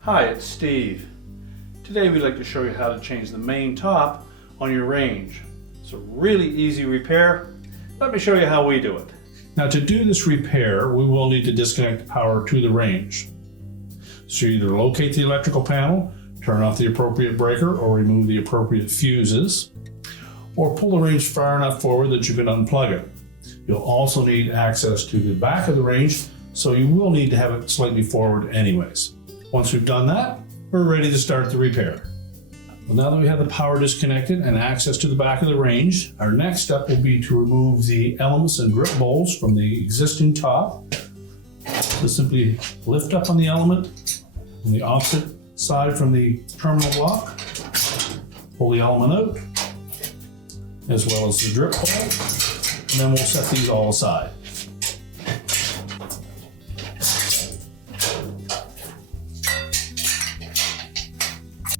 Hi, it's Steve. Today we'd like to show you how to change the main top on your range. It's a really easy repair. Let me show you how we do it. Now, to do this repair, we will need to disconnect the power to the range. So you either locate the electrical panel, turn off the appropriate breaker, or remove the appropriate fuses, or pull the range far enough forward that you can unplug it. You'll also need access to the back of the range, so you will need to have it slightly forward anyways. Once we've done that, we're ready to start the repair. Well, now that we have the power disconnected and access to the back of the range, our next step will be to remove the elements and grip bowls from the existing top. So simply lift up on the element on the opposite side from the terminal block, pull the element out, as well as the drip bowl, and then we'll set these all aside.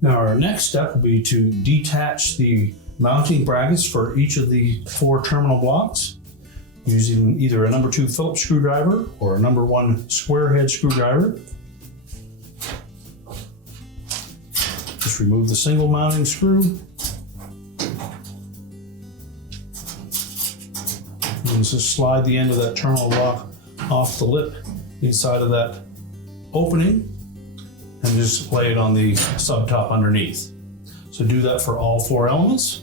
Now our next step will be to detach the mounting brackets for each of the 4 terminal blocks using either a number 2 Phillips screwdriver or a number 1 squarehead screwdriver. Just remove the single mounting screw and just slide the end of that terminal block off the lip inside of that opening, and just lay it on the subtop underneath. So do that for all 4 elements.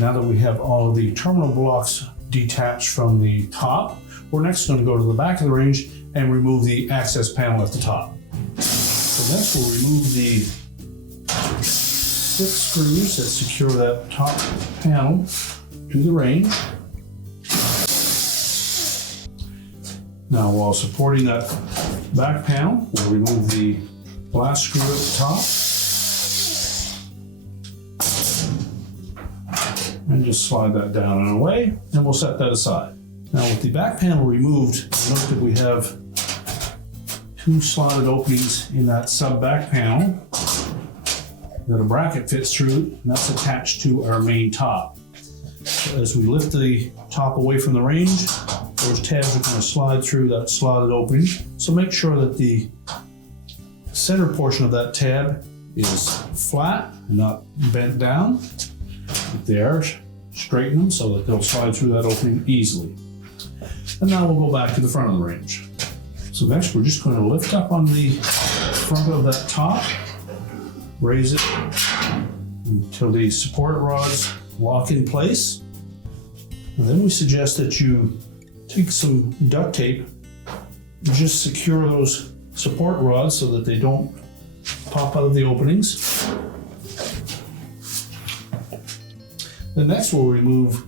Now that we have all of the terminal blocks detached from the top, we're next going to go to the back of the range and remove the access panel at the top. So next we'll remove the 6 screws that secure that top panel to the range. Now, while supporting that back panel, we'll remove the last screw at the top and just slide that down and away, and we'll set that aside. Now, with the back panel removed, note that we have 2 slotted openings in that sub back panel that a bracket fits through, and that's attached to our main top. So as we lift the top away from the range, those tabs are going to slide through that slotted opening. So make sure that the center portion of that tab is flat and not bent down. If they are, straighten them so that they'll slide through that opening easily. And now we'll go back to the front of the range. So next we're just going to lift up on the front of that top, raise it until the support rods lock in place. And then we suggest that you take some duct tape and just secure those support rods so that they don't pop out of the openings. Then next we'll remove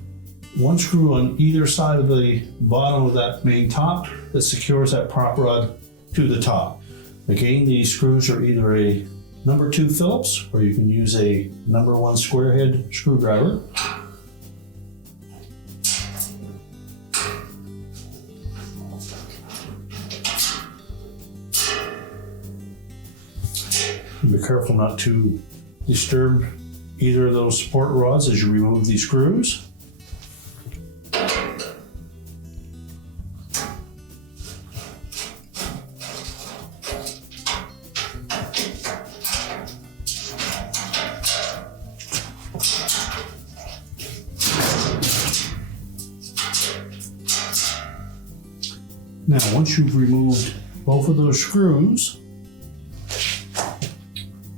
1 screw on either side of the bottom of that main top that secures that prop rod to the top. Again, these screws are either a number 2 Phillips or you can use a number 1 squarehead screwdriver. Be careful not to disturb either of those support rods as you remove these screws. Now, once you've removed both of those screws,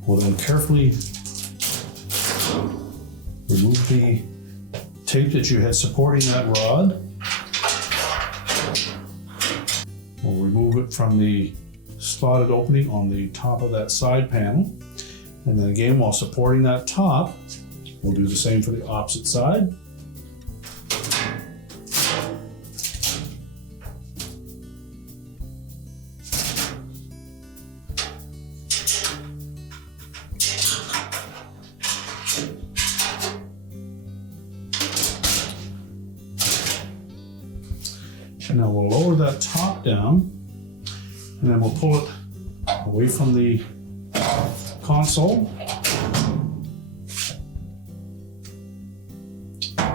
we'll then carefully remove the tape that you had supporting that rod. We'll remove it from the slotted opening on the top of that side panel. And then again, while supporting that top, we'll do the same for the opposite side. And now we'll lower that top down, and then we'll pull it away from the console.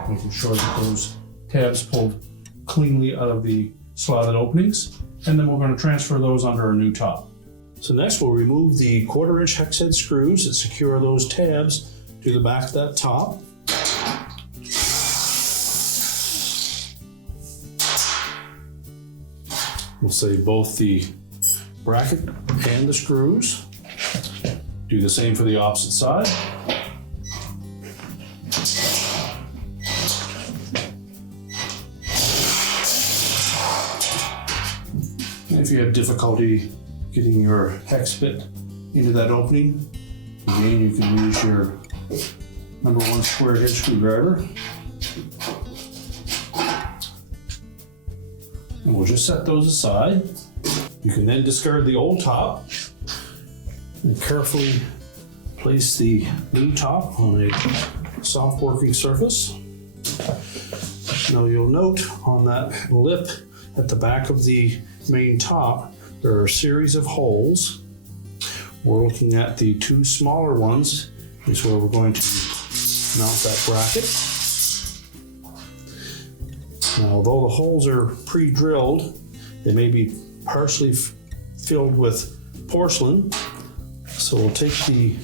making sure that those tabs pulled cleanly out of the slotted openings. And then we're going to transfer those under a new top. So next we'll remove the 1/4-inch hex head screws that secure those tabs to the back of that top. We'll save both the bracket and the screws. Do the same for the opposite side. And if you have difficulty getting your hex bit into that opening, again, you can use your number 1 square head screwdriver. And we'll just set those aside. You can then discard the old top and carefully place the new top on a soft working surface. Now you'll note on that lip at the back of the main top, there are a series of holes. We're looking at the 2 smaller ones is where we're going to mount that bracket. Now, although the holes are pre-drilled, they may be partially filled with porcelain. So we'll take the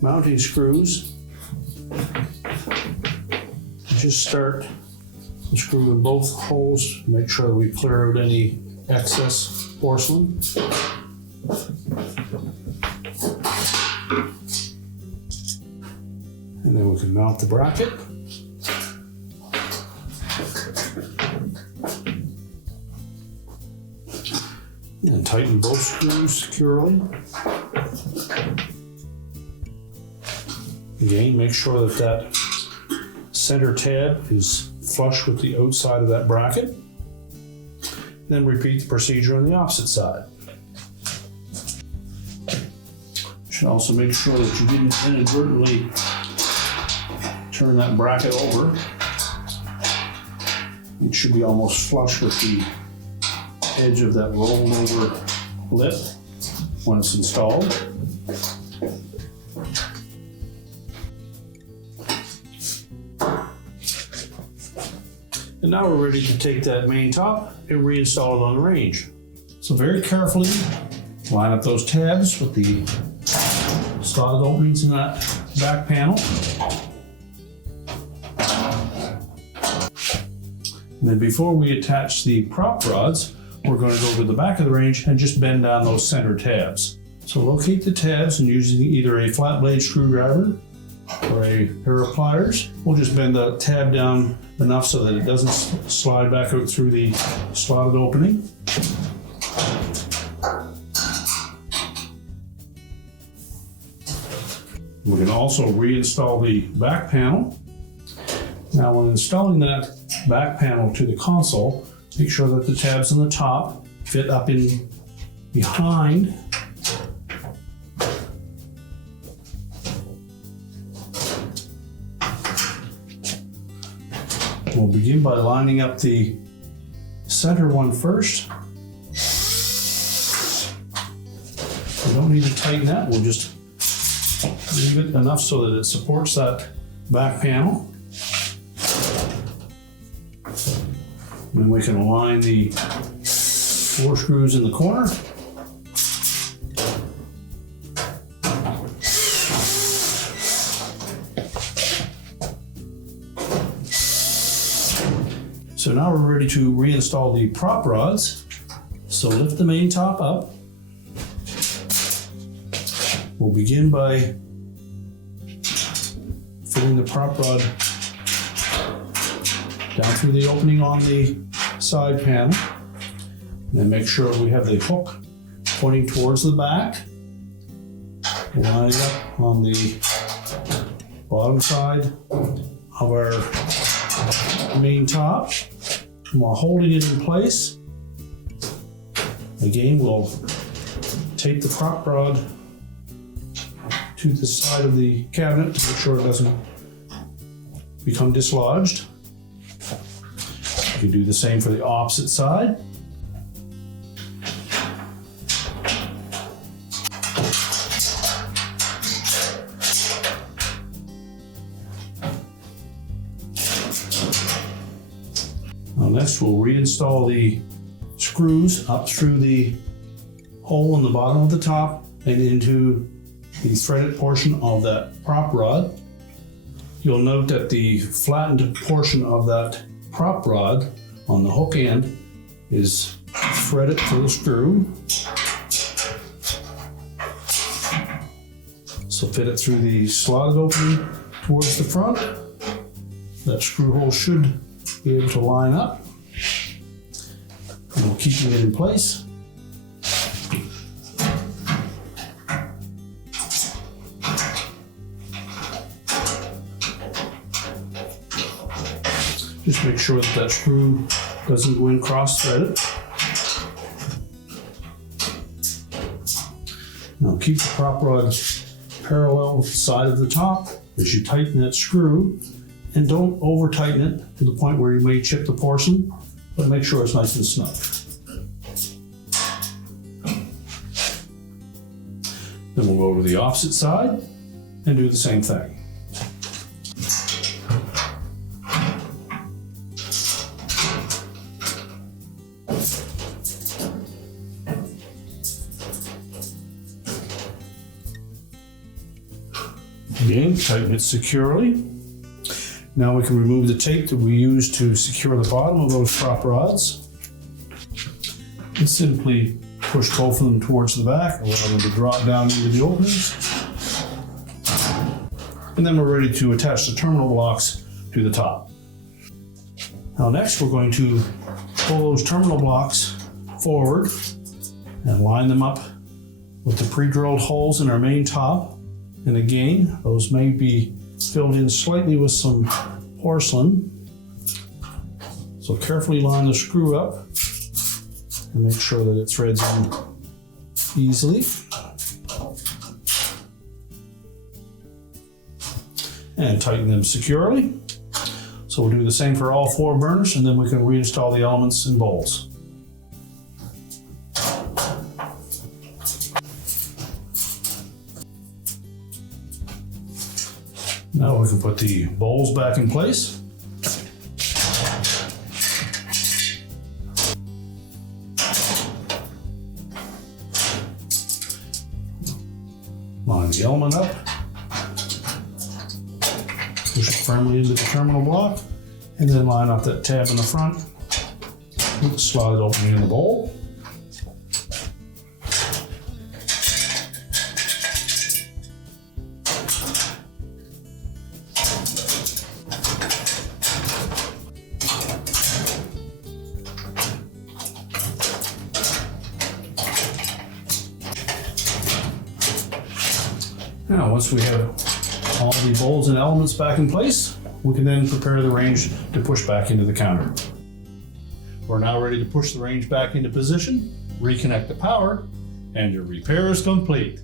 mounting screws and just start the screw in both holes to make sure that we clear out any excess porcelain. And then we can mount the bracket. And tighten both screws securely. Again, make sure that that center tab is flush with the outside of that bracket. Then repeat the procedure on the opposite side. You should also make sure that you didn't inadvertently turn that bracket over. It should be almost flush with the edge of that rolled over lip when it's installed. And now we're ready to take that main top and reinstall it on the range. So very carefully line up those tabs with the slotted openings in that back panel. And then before we attach the prop rods, we're going to go to the back of the range and just bend down those center tabs. So locate the tabs and using either a flat blade screwdriver or a pair of pliers, we'll just bend the tab down enough so that it doesn't slide back out through the slotted opening. We can also reinstall the back panel. Now when installing that back panel to the console, make sure that the tabs on the top fit up in behind. We'll begin by lining up the center one first. We don't need to tighten that, we'll just leave it enough so that it supports that back panel. And then we can align the 4 screws in the corner. So now we're ready to reinstall the prop rods. So lift the main top up. We'll begin by fitting the prop rod down through the opening on the side panel. And then make sure we have the hook pointing towards the back. Line it up on the bottom side of our main top. And while holding it in place, again, we'll tape the prop rod to the side of the cabinet to make sure it doesn't become dislodged. You can do the same for the opposite side. Next, we'll reinstall the screws up through the hole in the bottom of the top and into the threaded portion of that prop rod. You'll note that the flattened portion of that prop rod on the hook end is threaded to the screw. So fit it through the slotted opening towards the front. That screw hole should be able to line up. And we're keeping it in place. Just make sure that that screw doesn't go in cross-threaded. Now keep the prop rod parallel with the side of the top as you tighten that screw, and don't over tighten it to the point where you may chip the porcelain, but make sure it's nice and snug. Then we'll go to the opposite side and do the same thing. Again, tighten it securely. Now we can remove the tape that we used to secure the bottom of those prop rods. And simply push both of them towards the back, allow them to drop down into the openings. And then we're ready to attach the terminal blocks to the top. Now next we're going to pull those terminal blocks forward and line them up with the pre-drilled holes in our main top. And again, those may be filled in slightly with some porcelain. So carefully line the screw up and make sure that it threads in easily. And tighten them securely. So we'll do the same for all 4 burners, and then we can reinstall the elements and bowls. Now we can put the bowls back in place. Line the element up. Push it firmly into the terminal block, and then line up that tab in the front with the slotted opening in the bowl. Now, once we have all the bowls and elements back in place, we can then prepare the range to push back into the counter. We're now ready to push the range back into position, reconnect the power, and your repair is complete.